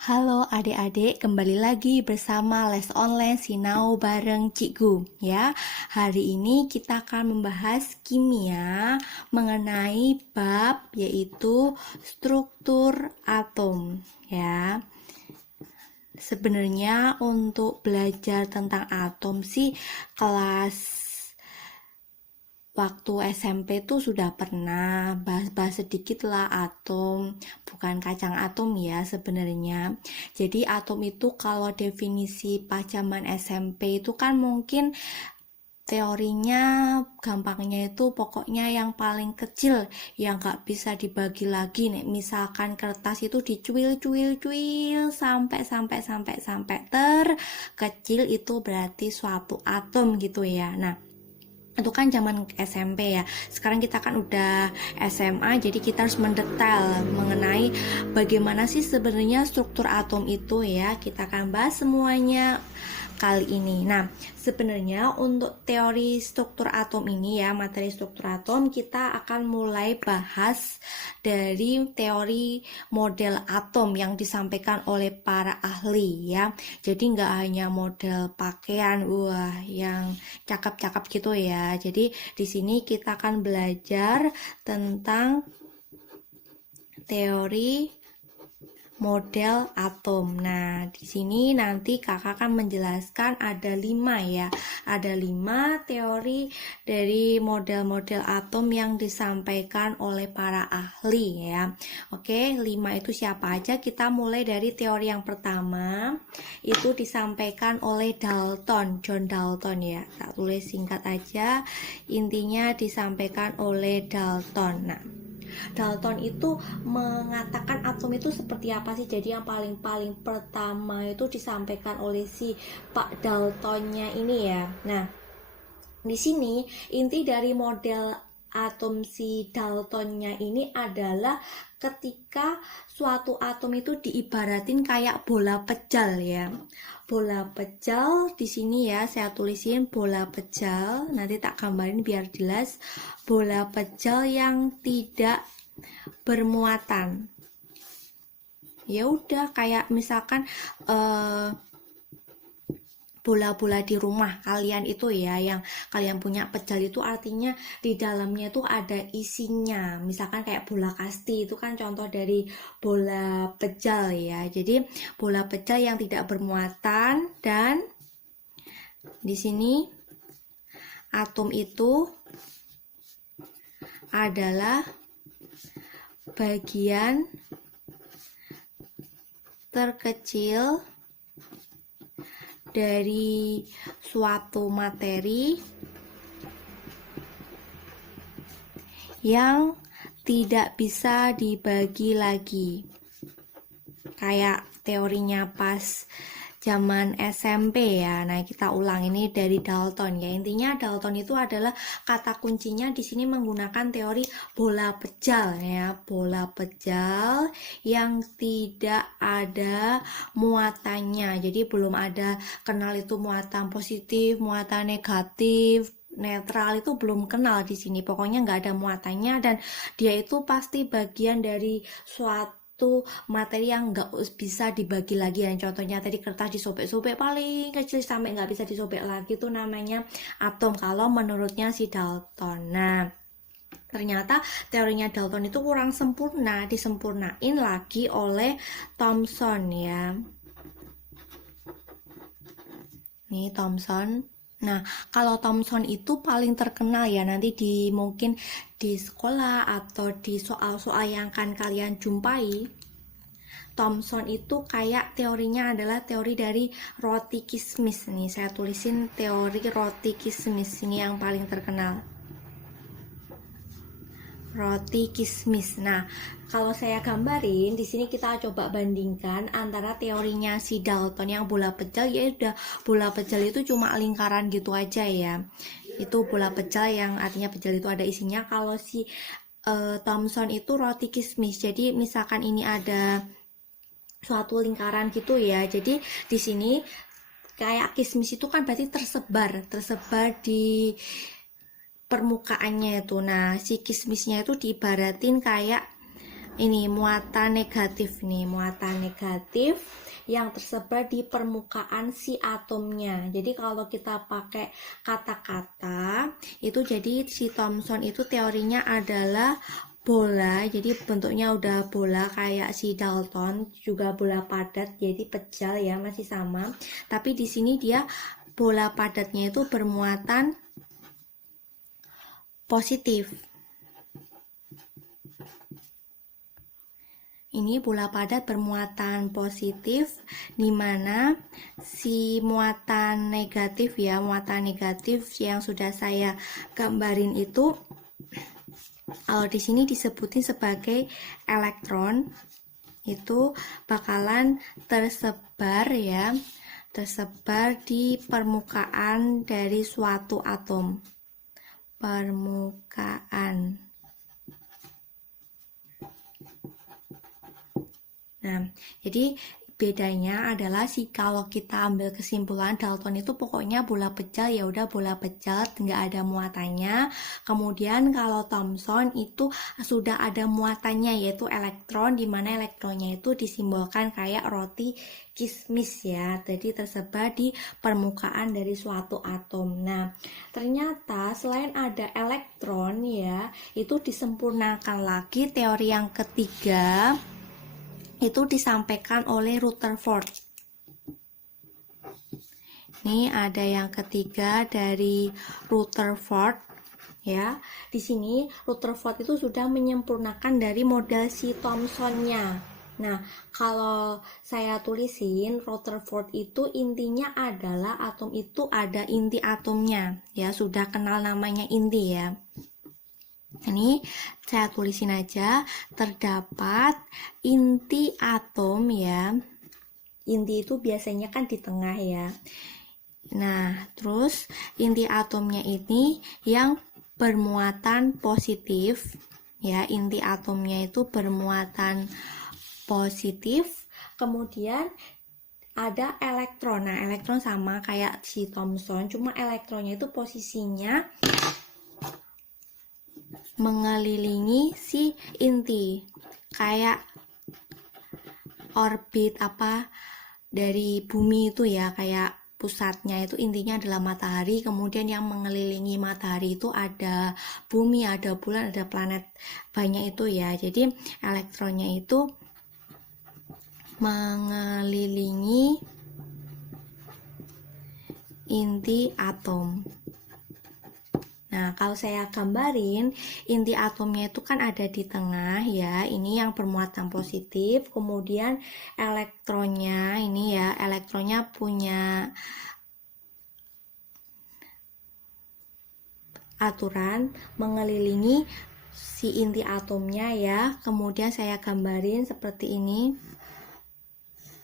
Halo adik-adik, kembali lagi bersama Les Online Sinau bareng Cikgu ya. Hari ini kita akan membahas kimia mengenai bab yaitu struktur atom ya. Sebenarnya untuk belajar tentang atom sih kelas waktu SMP tuh sudah pernah bahas-bahas sedikit lah atom, bukan kacang atom ya sebenarnya. Jadi atom itu kalau definisi pas zaman SMP itu kan mungkin teorinya gampangnya itu pokoknya yang paling kecil yang gak bisa dibagi lagi nih. Misalkan kertas itu dicuil-cuil-cuil sampai terkecil itu berarti suatu atom gitu ya. Nah, itu kan zaman SMP ya. Sekarang kita kan udah SMA, jadi kita harus mendetail mengenai bagaimana sih sebenarnya struktur atom itu ya. Kita akan bahas semuanya kali ini. Nah, sebenarnya untuk teori struktur atom ini ya, materi struktur atom kita akan mulai bahas dari teori model atom yang disampaikan oleh para ahli ya. Jadi nggak hanya model pakaian, wah yang cakep-cakep gitu ya. Jadi di sini kita akan belajar tentang teori model atom. Nah, di sini nanti kakak akan menjelaskan ada 5 ya. Ada 5 teori dari model-model atom yang disampaikan oleh para ahli ya. Oke, 5 itu siapa aja? Kita mulai dari teori yang pertama. Itu disampaikan oleh Dalton, John Dalton ya. Tak tulis singkat aja. Intinya disampaikan oleh Dalton. Nah, Dalton itu mengatakan atom itu seperti apa sih? Jadi yang paling pertama itu disampaikan oleh si Pak Daltonnya ini ya. Nah, di sini inti dari model atom si Daltonnya ini adalah ketika suatu atom itu diibaratin kayak bola pejal ya. Bola pejal di sini ya, saya tulisin bola pejal. Nanti tak gambarin biar jelas. Bola pejal yang tidak bermuatan. Ya udah kayak misalkan bola-bola di rumah kalian itu ya, yang kalian punya pejal itu artinya di dalamnya itu ada isinya. Misalkan kayak bola kasti itu kan contoh dari bola pejal ya. Jadi bola pejal yang tidak bermuatan, dan di sini atom itu adalah bagian terkecil dari suatu materi yang tidak bisa dibagi lagi. Kayak teorinya pas zaman SMP ya. Nah, kita ulang ini dari Dalton ya. Intinya Dalton itu adalah kata kuncinya di sini menggunakan teori bola pejal ya. Bola pejal yang tidak ada muatannya. Jadi belum ada kenal itu muatan positif, muatan negatif, netral itu belum kenal di sini. Pokoknya nggak ada muatannya, dan dia itu pasti bagian dari suatu materi yang nggak bisa dibagi lagi. Yang contohnya tadi kertas disobek-sobek paling kecil sampai nggak bisa disobek lagi, itu namanya atom kalau menurutnya si Dalton. Nah, ternyata teorinya Dalton itu kurang sempurna, disempurnain lagi oleh Thomson ya. Nih Thomson. Nah, kalau Thomson itu paling terkenal ya, nanti mungkin di sekolah atau di soal-soal yang akan kalian jumpai. Thomson itu kayak teorinya adalah teori dari roti kismis nih. Saya tulisin teori roti kismis ini yang paling terkenal. Roti kismis. Nah, kalau saya gambarin di sini kita coba bandingkan antara teorinya si Dalton yang bola pejal, ya udah bola pejal itu cuma lingkaran gitu aja ya. Itu bola pejal yang artinya pejal itu ada isinya. Kalau si Thomson itu roti kismis. Jadi misalkan ini ada suatu lingkaran gitu ya. Jadi di sini kayak kismis itu kan berarti tersebar di permukaannya itu. Nah, si kismisnya itu diibaratin kayak ini muatan negatif nih, muatan negatif yang tersebar di permukaan si atomnya. Jadi kalau kita pakai kata-kata itu, jadi si Thomson itu teorinya adalah bola, jadi bentuknya udah bola kayak si Dalton juga bola padat, jadi pejal ya, masih sama. Tapi di sini dia bola padatnya itu bermuatan positif. Ini bola padat bermuatan positif, di mana si muatan negatif ya, muatan negatif yang sudah saya gambarin itu di sini disebutin sebagai elektron, itu bakalan tersebar ya, tersebar di permukaan dari suatu atom. Permukaan. Nah, jadi bedanya adalah kalau kita ambil kesimpulan Dalton itu pokoknya bola pejal, ya udah bola pejal, nggak ada muatannya. Kemudian kalau Thomson itu sudah ada muatannya, yaitu elektron, di mana elektronnya itu disimbolkan kayak roti kismis ya, jadi tersebar di permukaan dari suatu atom. Nah, ternyata selain ada elektron ya, itu disempurnakan lagi teori yang ketiga, itu disampaikan oleh Rutherford. Ini ada yang ketiga dari Rutherford ya. Di sini Rutherford itu sudah menyempurnakan dari model si Thomson-nya. Nah, kalau saya tulisin Rutherford itu intinya adalah atom itu ada inti atomnya ya, sudah kenal namanya inti ya. Ini saya tulisin aja, terdapat inti atom ya. Inti itu biasanya kan di tengah ya. Nah, terus inti atomnya ini yang bermuatan positif ya, inti atomnya itu bermuatan positif. Kemudian ada elektron. Nah, elektron sama kayak si Thomson, cuma elektronnya itu posisinya mengelilingi si inti, kayak orbit dari bumi itu ya, kayak pusatnya itu intinya adalah matahari, kemudian yang mengelilingi matahari itu ada bumi, ada bulan, ada planet, banyak itu ya. Jadi elektronnya itu mengelilingi inti atom. Nah, kalau saya gambarin, inti atomnya itu kan ada di tengah ya, ini yang bermuatan positif, kemudian elektronnya ini ya, elektronnya punya aturan mengelilingi si inti atomnya ya, kemudian saya gambarin seperti ini.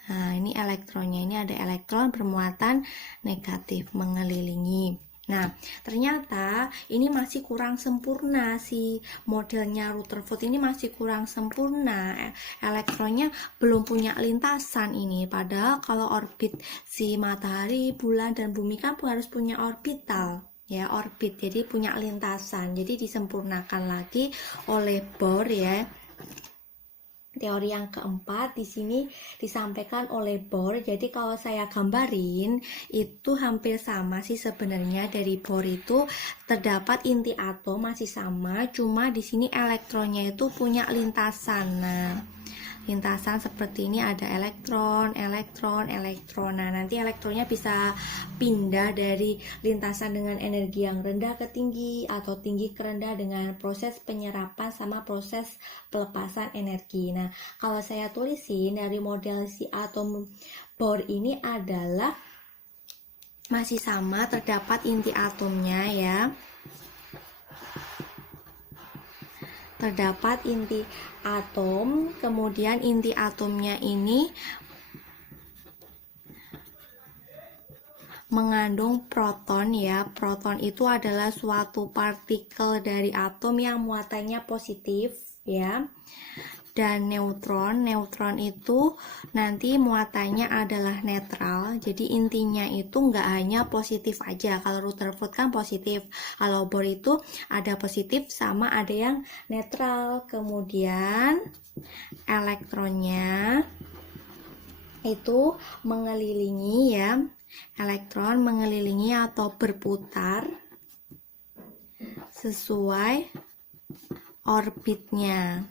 Nah, ini elektronnya, ini ada elektron bermuatan negatif mengelilingi. Nah, ternyata ini masih kurang sempurna, si modelnya Rutherford ini masih kurang sempurna. Elektronnya belum punya lintasan ini. Padahal kalau orbit si matahari, bulan, dan bumi kan harus punya orbital. Ya, orbit. Jadi punya lintasan. Jadi disempurnakan lagi oleh Bohr ya. Teori yang keempat di sini disampaikan oleh Bohr. Jadi kalau saya gambarin itu hampir sama sih sebenarnya. Dari Bohr itu terdapat inti atom masih sama, cuma di sini elektronnya itu punya lintasan. Nah, lintasan seperti ini ada elektron, elektron, elektron. Nah, nanti elektronnya bisa pindah dari lintasan dengan energi yang rendah ke tinggi atau tinggi ke rendah dengan proses penyerapan sama proses pelepasan energi. Nah, kalau saya tulisin dari model si atom Bohr ini adalah masih sama, terdapat inti atomnya ya. Terdapat inti atom, kemudian inti atomnya ini mengandung proton ya. Proton itu adalah suatu partikel dari atom yang muatannya positif ya. dan neutron. Neutron itu nanti muatannya adalah netral, jadi intinya itu nggak hanya positif aja. Kalau Rutherford kan positif, kalau Bohr itu ada positif sama ada yang netral. Kemudian elektronnya itu mengelilingi ya, elektron mengelilingi atau berputar sesuai orbitnya,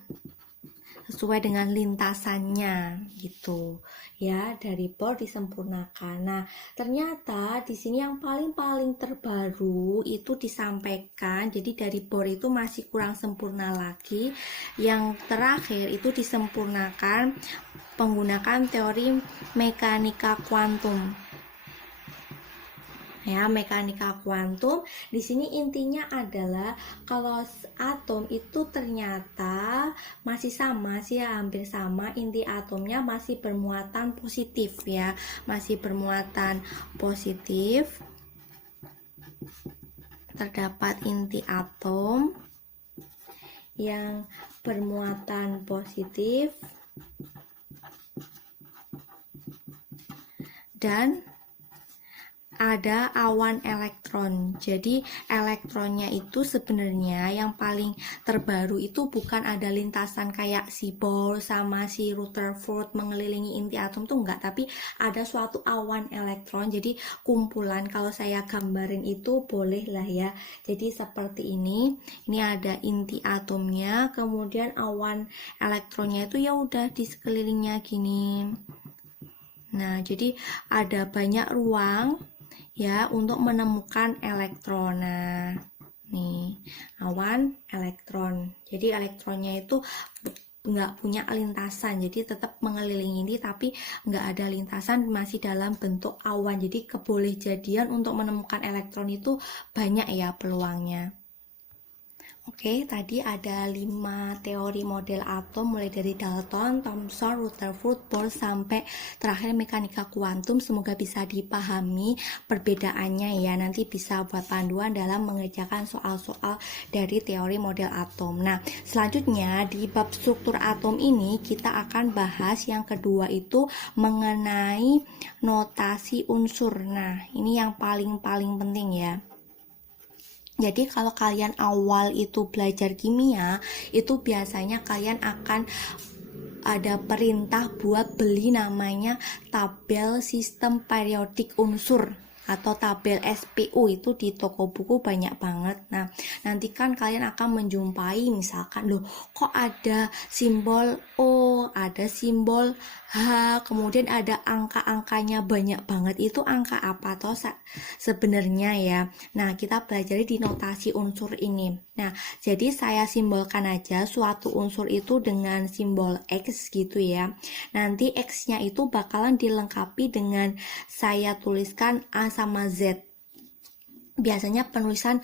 sesuai dengan lintasannya gitu ya. Dari Bohr disempurnakan. Nah, ternyata di sini yang paling terbaru itu disampaikan. Jadi dari Bohr itu masih kurang sempurna lagi. Yang terakhir itu disempurnakan menggunakan teori mekanika kuantum. Ya, mekanika kuantum di sini intinya adalah kalau atom itu ternyata masih sama sih ya, hampir sama, inti atomnya masih bermuatan positif ya, masih bermuatan positif. Terdapat inti atom yang bermuatan positif dan ada awan elektron. Jadi elektronnya itu sebenarnya yang paling terbaru itu bukan ada lintasan kayak si Bohr sama si Rutherford mengelilingi inti atom tuh enggak, tapi ada suatu awan elektron. Jadi kumpulan, kalau saya gambarin itu boleh lah ya. Jadi seperti ini ada inti atomnya, kemudian awan elektronnya itu ya udah di sekelilingnya gini. Nah, jadi ada banyak ruang ya untuk menemukan elektron. Nah, nih awan elektron. Jadi elektronnya itu nggak punya lintasan, jadi tetap mengelilingi ini tapi nggak ada lintasan, masih dalam bentuk awan. Jadi kebolehjadian untuk menemukan elektron itu banyak ya peluangnya. Oke, tadi ada 5 teori model atom, mulai dari Dalton, Thomson, Rutherford, Bohr, sampai terakhir mekanika kuantum. Semoga bisa dipahami perbedaannya ya, nanti bisa buat panduan dalam mengerjakan soal-soal dari teori model atom. Nah, selanjutnya di bab struktur atom ini kita akan bahas yang kedua itu mengenai notasi unsur. Nah, ini yang paling penting ya. Jadi kalau kalian awal itu belajar kimia, itu biasanya kalian akan ada perintah buat beli namanya tabel sistem periodik unsur atau tabel SPU, itu di toko buku banyak banget. Nah, nanti kan kalian akan menjumpai misalkan, loh kok ada simbol O, ada simbol H, kemudian ada angka-angkanya banyak banget, itu angka apa toh sebenarnya ya. Nah, kita pelajari di notasi unsur ini. Nah, jadi saya simbolkan aja suatu unsur itu dengan simbol X gitu ya. Nanti X-nya itu bakalan dilengkapi dengan saya tuliskan A sama Z. Biasanya penulisan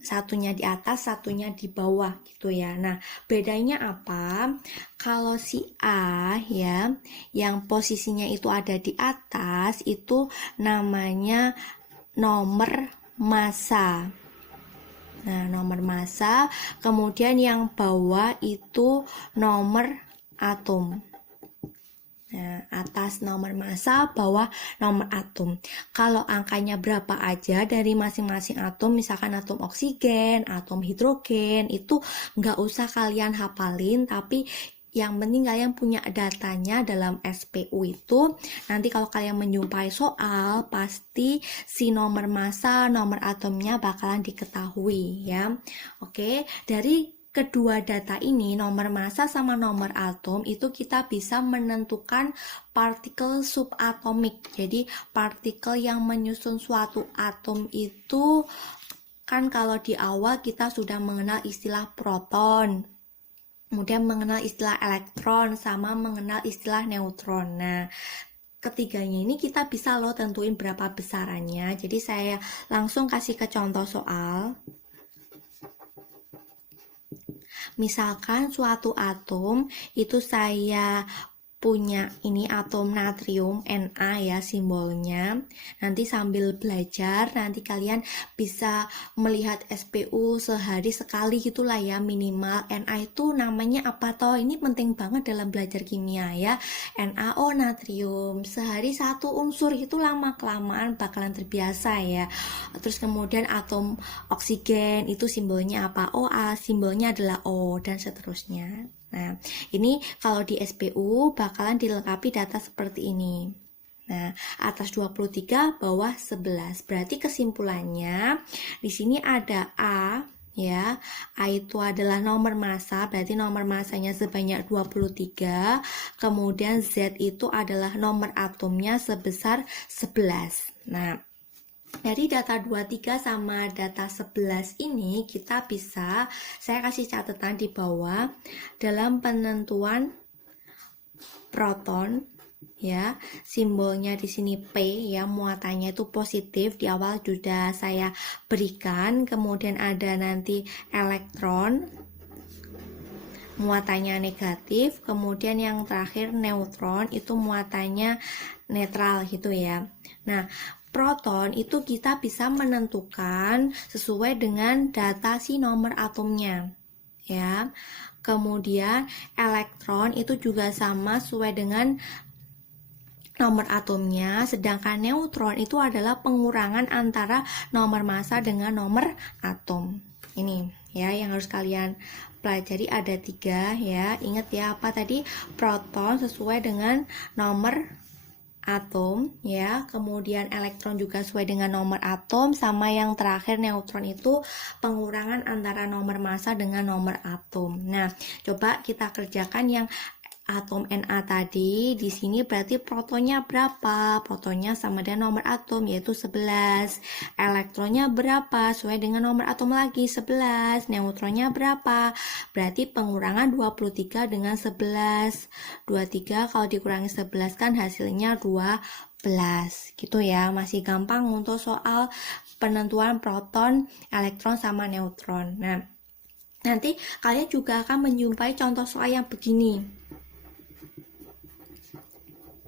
satunya di atas, satunya di bawah gitu ya. Nah, bedanya apa? Kalau si A ya, yang posisinya itu ada di atas, itu namanya nomor massa. Nah, nomor massa, kemudian yang bawah itu nomor atom. Nah, atas nomor massa, bawah nomor atom. Kalau angkanya berapa aja dari masing-masing atom, misalkan atom oksigen, atom hidrogen, itu nggak usah kalian hafalin, tapi yang penting kalian punya datanya dalam SPU itu. Nanti kalau kalian menjumpai soal, pasti si nomor massa, nomor atomnya bakalan diketahui ya. Oke, dari kedua data ini, nomor massa sama nomor atom, itu kita bisa menentukan partikel subatomik. Jadi partikel yang menyusun suatu atom itu kan kalau di awal kita sudah mengenal istilah proton, kemudian mengenal istilah elektron, sama mengenal istilah neutron. Nah, ketiganya ini kita bisa loh tentuin berapa besarannya. Jadi saya langsung kasih ke contoh soal. Misalkan suatu atom itu saya punya ini atom natrium Na ya simbolnya. Nanti sambil belajar nanti kalian bisa melihat SPU sehari sekali gitulah ya minimal. Na itu namanya apa toh? Ini penting banget dalam belajar kimia ya. NaO natrium, sehari satu unsur itu lama kelamaan bakalan terbiasa ya. Terus kemudian atom oksigen itu simbolnya apa? OA, simbolnya adalah O dan seterusnya. Nah, ini kalau di SPU bakalan dilengkapi data seperti ini. Nah, atas 23, bawah 11. Berarti kesimpulannya di sini ada A ya. A itu adalah nomor massa, berarti nomor massanya sebanyak 23. Kemudian Z itu adalah nomor atomnya sebesar 11. Nah, dari data 23 sama data 11 ini kita bisa, saya kasih catatan di bawah, dalam penentuan proton ya, simbolnya di sini P ya, muatannya itu positif, di awal sudah saya berikan. Kemudian ada nanti elektron, muatannya negatif. Kemudian yang terakhir neutron, itu muatannya netral gitu ya. Nah, proton itu kita bisa menentukan sesuai dengan data si nomor atomnya ya. Kemudian elektron itu juga sama sesuai dengan nomor atomnya, sedangkan neutron itu adalah pengurangan antara nomor massa dengan nomor atom. Ini ya yang harus kalian pelajari, ada 3 ya. Ingat ya, apa tadi? Proton sesuai dengan nomor atom ya, kemudian elektron juga sesuai dengan nomor atom, sama yang terakhir neutron itu pengurangan antara nomor massa dengan nomor atom. Nah, coba kita kerjakan yang atom Na tadi. Di sini berarti protonnya berapa? Protonnya sama dengan nomor atom yaitu 11. Elektronnya berapa? Sesuai dengan nomor atom lagi 11. Neutronnya berapa? Berarti pengurangan 23 dengan 11. 23 kalau dikurangi 11 kan hasilnya 12. Gitu ya. Masih gampang untuk soal penentuan proton, elektron sama neutron. Nah, nanti kalian juga akan menjumpai contoh soal yang begini.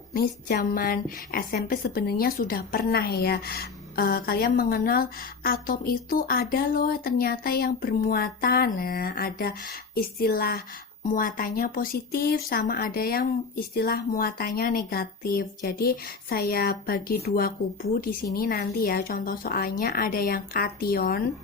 Ini zaman SMP sebenarnya sudah pernah ya, kalian mengenal atom itu ada loh ternyata yang bermuatan. Nah, ada istilah muatannya positif sama ada yang istilah muatannya negatif. Jadi saya bagi 2 kubu di sini nanti ya. Contoh soalnya ada yang kation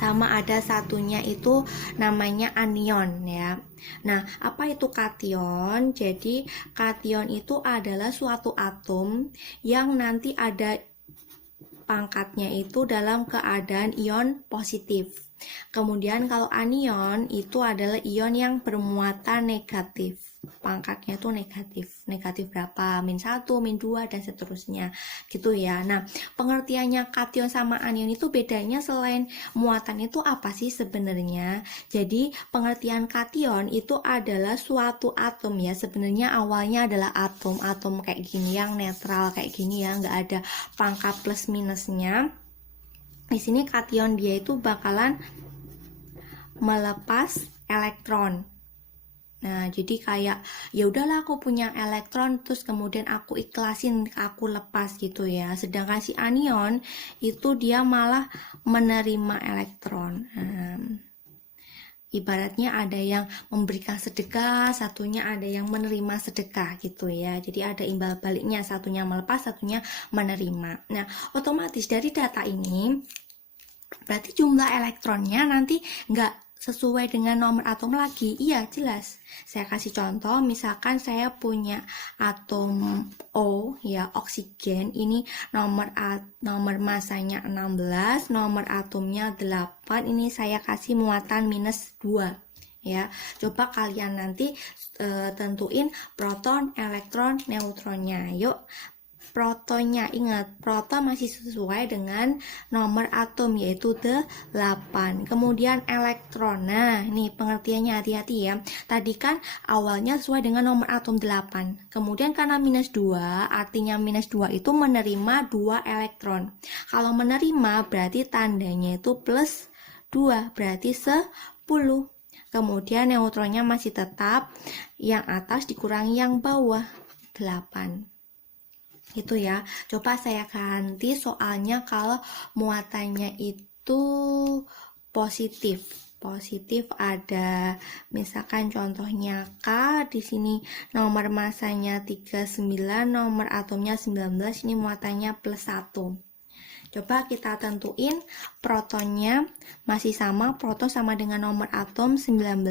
sama ada satunya itu namanya anion ya. Nah, apa itu kation? Jadi kation itu adalah suatu atom yang nanti ada pangkatnya itu dalam keadaan ion positif. Kemudian kalau anion itu adalah ion yang bermuatan negatif. Pangkatnya itu negatif. Negatif berapa? -1, -2 dan seterusnya. Gitu ya. Nah, pengertiannya kation sama anion itu bedanya selain muatan itu apa sih sebenarnya? Jadi, pengertian kation itu adalah suatu atom ya. Sebenarnya awalnya adalah atom kayak gini yang netral kayak gini ya, nggak ada pangkat plus minusnya. Di sini kation dia itu bakalan melepas elektron. Nah, jadi kayak ya udahlah aku punya elektron terus kemudian aku ikhlasin, aku lepas gitu ya. Sedangkan si anion itu dia malah menerima elektron. Ibaratnya ada yang memberikan sedekah, satunya ada yang menerima sedekah gitu ya. Jadi ada imbal baliknya, satunya melepas, satunya menerima. Nah, otomatis dari data ini berarti jumlah elektronnya nanti nggak sesuai dengan nomor atom lagi. Iya, jelas. Saya kasih contoh, misalkan saya punya atom O ya, oksigen. Ini nomor masanya 16, nomor atomnya 8. Ini saya kasih muatan -2 ya. Coba kalian nanti tentuin proton, elektron, neutronnya. Yuk. Protonnya, ingat, proton masih sesuai dengan nomor atom yaitu 8. Kemudian elektron, nah ini pengertiannya hati-hati ya. Tadi kan awalnya sesuai dengan nomor atom 8. Kemudian karena -2, artinya -2 itu menerima 2 elektron. Kalau menerima berarti tandanya itu +2, berarti 10. Kemudian neutronnya masih tetap, yang atas dikurangi yang bawah, 8. Itu ya. Coba saya ganti soalnya kalau muatannya itu positif. Positif ada misalkan contohnya K, di sini nomor masanya 39, nomor atomnya 19, ini muatannya +1. Coba kita tentuin protonnya masih sama, proton sama dengan nomor atom 19,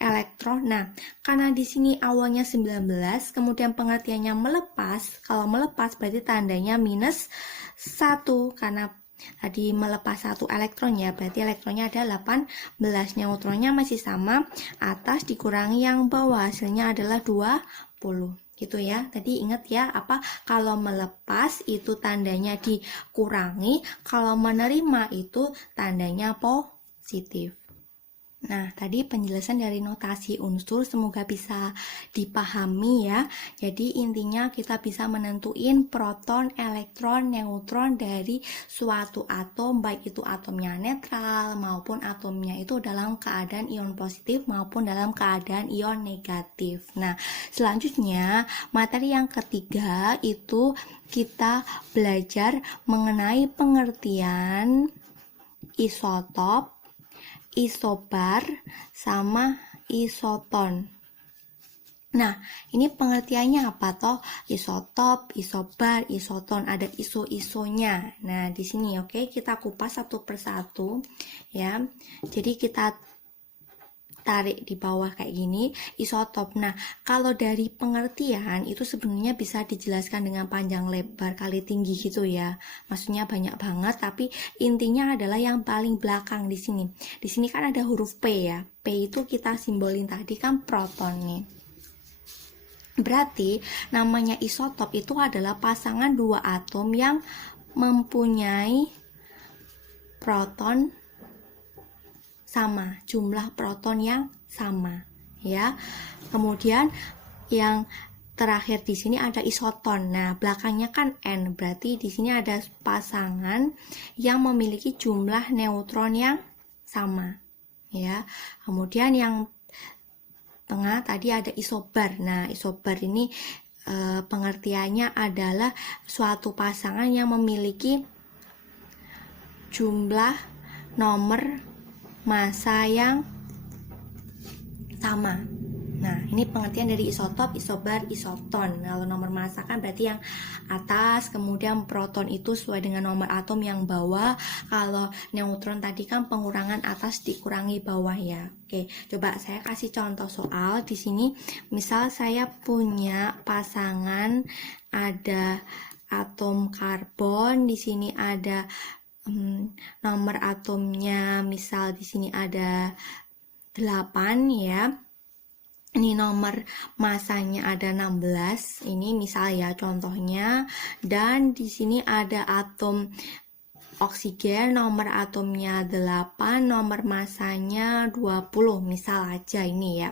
elektron. Nah, karena di sini awalnya 19, kemudian pengertiannya melepas. Kalau melepas berarti tandanya -1 karena tadi melepas 1 elektron ya, berarti elektronnya ada 18. Neutronnya masih sama, atas dikurangi yang bawah, hasilnya adalah 20. Gitu ya. Tadi ingat ya, kalau melepas itu tandanya dikurangi, kalau menerima itu tandanya positif. Nah, tadi penjelasan dari notasi unsur semoga bisa dipahami ya. Jadi intinya kita bisa menentuin proton, elektron, neutron dari suatu atom, baik itu atomnya netral maupun atomnya itu dalam keadaan ion positif maupun dalam keadaan ion negatif. Nah, selanjutnya materi yang ketiga itu kita belajar mengenai pengertian isotop, isobar, sama isoton. Nah, ini pengertiannya apa toh? Isotop, isobar, isoton, ada iso-isonya. Nah, di sini oke, kita kupas satu persatu ya. Jadi kita tarik di bawah kayak gini, isotop. Nah, kalau dari pengertian itu sebenarnya bisa dijelaskan dengan panjang lebar kali tinggi gitu ya. Maksudnya banyak banget, tapi intinya adalah yang paling belakang di sini. Di sini kan ada huruf P ya. P itu kita simbolin tadi kan proton nih. Berarti namanya isotop itu adalah pasangan dua atom yang mempunyai proton sama, jumlah proton yang sama ya. Kemudian yang terakhir di sini ada isoton. Nah, belakangnya kan N, berarti di sini ada pasangan yang memiliki jumlah neutron yang sama ya. Kemudian yang tengah tadi ada isobar. Nah, isobar ini pengertiannya adalah suatu pasangan yang memiliki jumlah nomor massa yang sama. Nah, ini pengertian dari isotop, isobar, isoton. Kalau nomor massa kan berarti yang atas, kemudian proton itu sesuai dengan nomor atom yang bawah. Kalau neutron tadi kan pengurangan atas dikurangi bawah ya. Oke, coba saya kasih contoh soal di sini. Misal saya punya pasangan, ada atom karbon, di sini ada nomor atomnya, misal di sini ada 8 ya. Ini nomor masanya ada 16. Ini misal ya contohnya. Dan di sini ada atom oksigen, nomor atomnya 8, nomor masanya 20, misal aja ini ya.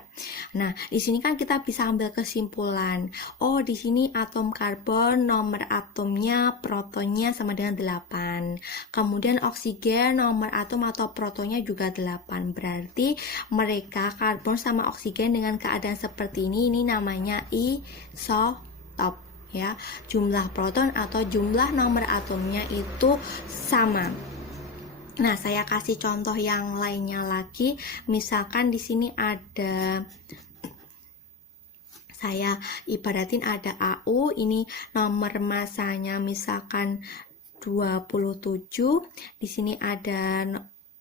Nah, di sini kan kita bisa ambil kesimpulan. Oh, di sini atom karbon, nomor atomnya, protonnya sama dengan 8. Kemudian oksigen, nomor atom atau protonnya juga 8. Berarti mereka karbon sama oksigen dengan keadaan seperti ini namanya isotop. Ya, jumlah proton atau jumlah nomor atomnya itu sama. Nah, saya kasih contoh yang lainnya lagi. Misalkan di sini ada, saya ibaratin ada AU, ini nomor masanya misalkan 27. Di sini ada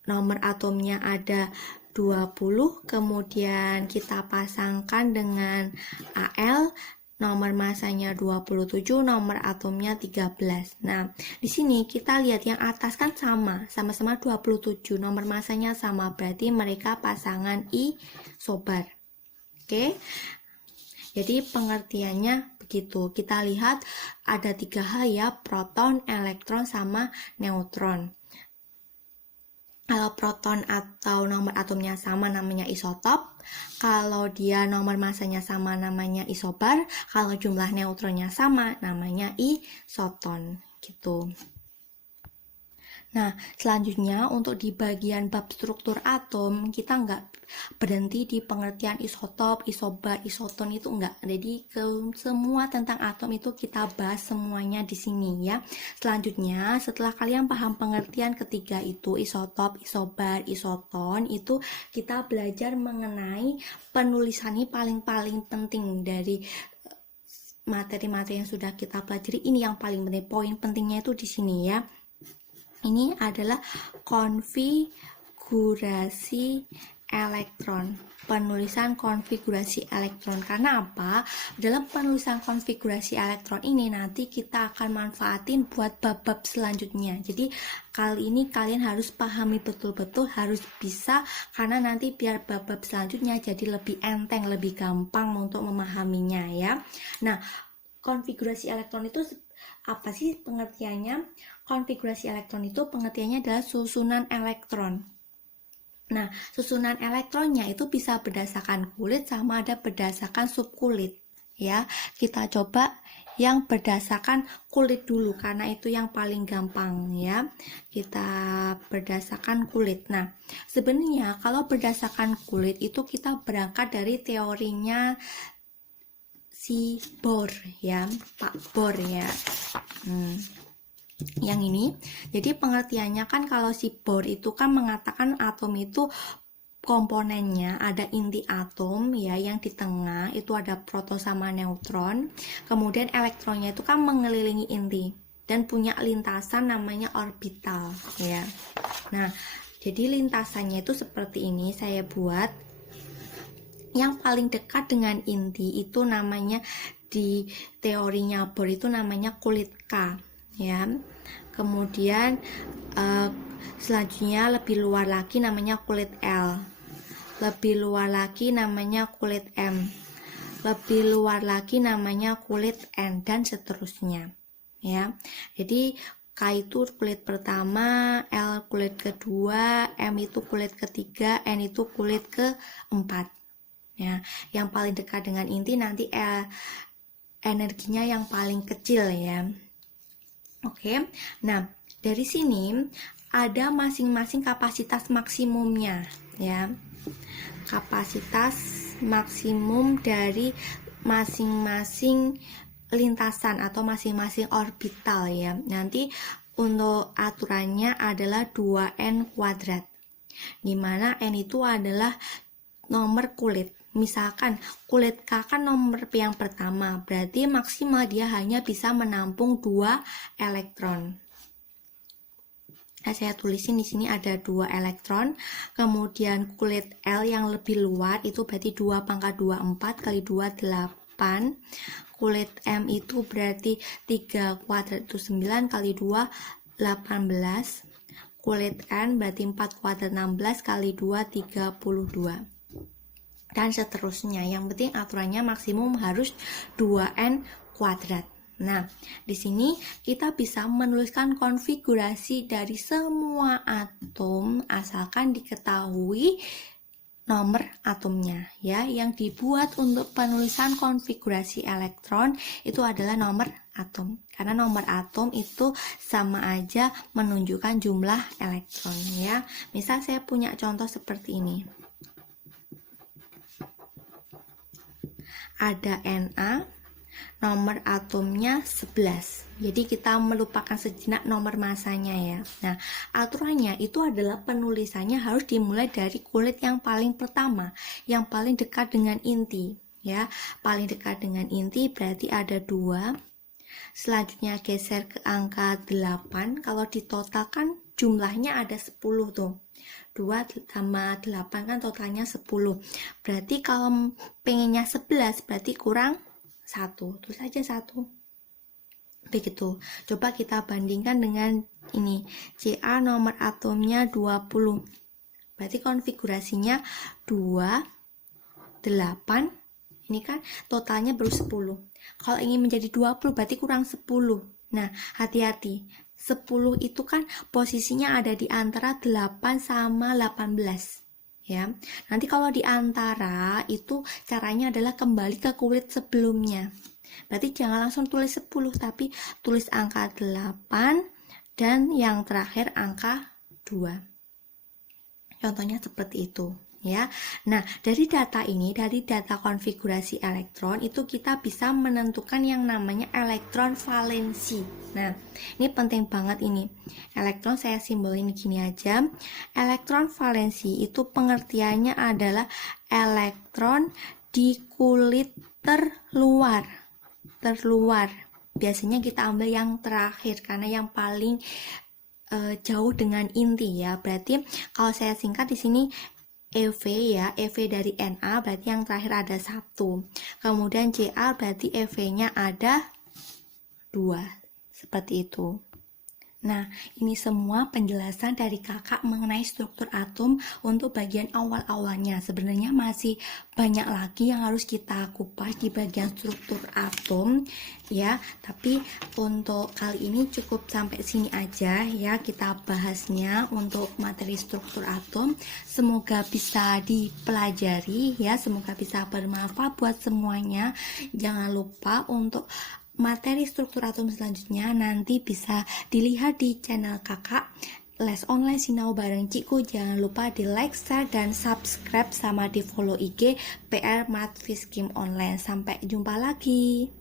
nomor atomnya ada 20, kemudian kita pasangkan dengan AL, nomor masanya 27, nomor atomnya 13. Nah, di sini kita lihat yang atas kan sama-sama 27, nomor masanya sama, berarti mereka pasangan isobar. Oke. Jadi pengertiannya begitu. Kita lihat ada 3 hal ya, proton, elektron, sama neutron. Kalau proton atau nomor atomnya sama namanya isotop. Kalau dia nomor masanya sama namanya isobar. Kalau jumlah neutronnya sama namanya isoton gitu. Nah, selanjutnya untuk di bagian bab struktur atom, kita nggak berhenti di pengertian isotop, isobar, isoton itu enggak. Jadi semua tentang atom itu kita bahas semuanya di sini ya. Selanjutnya, setelah kalian paham pengertian ketiga itu isotop, isobar, isoton, itu kita belajar mengenai penulisan ini paling penting dari materi-materi yang sudah kita pelajari. Ini yang paling penting, poin pentingnya itu di sini ya. Ini adalah konfigurasi elektron, penulisan konfigurasi elektron. Karena apa? Dalam penulisan konfigurasi elektron ini nanti kita akan manfaatin buat bab-bab selanjutnya. Jadi kali ini kalian harus pahami betul-betul, harus bisa, karena nanti biar bab-bab selanjutnya jadi lebih enteng, lebih gampang untuk memahaminya ya. Nah, konfigurasi elektron itu apa sih pengertiannya? Konfigurasi elektron itu pengertiannya adalah susunan elektron. Nah, susunan elektronnya itu bisa berdasarkan kulit sama ada berdasarkan subkulit. Ya, kita coba yang berdasarkan kulit dulu karena itu yang paling gampang ya. Kita berdasarkan kulit. Nah, sebenarnya kalau berdasarkan kulit itu kita berangkat dari teorinya si Bohr ya, Pak Bohr ya. Yang ini, jadi pengertiannya kan kalau si Bohr itu kan mengatakan atom itu komponennya ada inti atom ya, yang di tengah itu ada proton sama neutron, kemudian elektronnya itu kan mengelilingi inti dan punya lintasan namanya orbital ya. Nah, jadi lintasannya itu seperti ini saya buat. Yang paling dekat dengan inti itu namanya di teorinya Bohr itu namanya kulit K ya. Kemudian selanjutnya lebih luar lagi namanya kulit L, lebih luar lagi namanya kulit M, lebih luar lagi namanya kulit N, dan seterusnya ya. Jadi K itu kulit pertama, L kulit kedua, M itu kulit ketiga, N itu kulit keempat ya. Yang paling dekat dengan inti nanti energinya yang paling kecil ya. Oke, nah dari sini ada masing-masing kapasitas maksimumnya ya. Kapasitas maksimum dari masing-masing lintasan atau masing-masing orbital ya. Nanti untuk aturannya adalah 2n kuadrat, dimana n itu adalah nomor kulit. Misalkan kulit K kan nomor yang pertama, berarti maksimal dia hanya bisa menampung 2 elektron. Nah, saya tulisin di sini ada 2 elektron. Kemudian kulit L yang lebih luar itu berarti 2 pangkat 2 4 kali 2 8. Kulit M itu berarti 3 kuadrat itu 9 kali 2 18. Kulit N berarti 4 kuadrat 16 kali 2 32. Dan seterusnya. Yang penting aturannya maksimum harus 2n kuadrat. Nah, di sini kita bisa menuliskan konfigurasi dari semua atom asalkan diketahui nomor atomnya ya. Yang dibuat untuk penulisan konfigurasi elektron itu adalah nomor atom. Karena nomor atom itu sama aja menunjukkan jumlah elektron ya. Misal saya punya contoh seperti ini. Ada Na, nomor atomnya 11. Jadi kita melupakan sejenak nomor masanya ya. Nah, aturannya itu adalah penulisannya harus dimulai dari kulit yang paling pertama, yang paling dekat dengan inti ya. Paling dekat dengan inti berarti ada 2. Selanjutnya geser ke angka 8. Kalau ditotalkan jumlahnya ada 10 tuh. 2 tambah 8 kan totalnya 10. Berarti kalau pengennya 11 berarti kurang 1. Terus aja 1. Begitu. Coba kita bandingkan dengan ini. Ca nomor atomnya 20. Berarti konfigurasinya 2 8. Ini kan totalnya baru 10. Kalau ingin menjadi 20 berarti kurang 10. Nah, hati-hati. 10 itu kan posisinya ada di antara 8 sama 18 ya. Nanti kalau di antara itu caranya adalah kembali ke kulit sebelumnya. Berarti jangan langsung tulis 10 tapi tulis angka 8 dan yang terakhir angka 2. Contohnya seperti itu ya. Nah, dari data ini, dari data konfigurasi elektron itu kita bisa menentukan yang namanya elektron valensi. Nah, ini penting banget ini. Elektron saya simbolin gini aja. Elektron valensi itu pengertiannya adalah elektron di kulit terluar. Biasanya kita ambil yang terakhir karena yang paling jauh dengan inti ya. Berarti kalau saya singkat di sini EV ya, EV dari Na berarti yang terakhir ada 1. Kemudian Ca berarti EV-nya ada 2. Seperti itu. Nah, ini semua penjelasan dari kakak mengenai struktur atom untuk bagian awal-awalnya. Sebenarnya masih banyak lagi yang harus kita kupas di bagian struktur atom ya. Tapi untuk kali ini cukup sampai sini aja ya kita bahasnya untuk materi struktur atom. Semoga bisa dipelajari ya, semoga bisa bermanfaat buat semuanya. Jangan lupa untuk materi struktur atom selanjutnya nanti bisa dilihat di channel kakak Les Online Sinau bareng Cikgu. Jangan lupa di like, share, dan subscribe sama di follow IG PR Math Fiskim Online. Sampai jumpa lagi.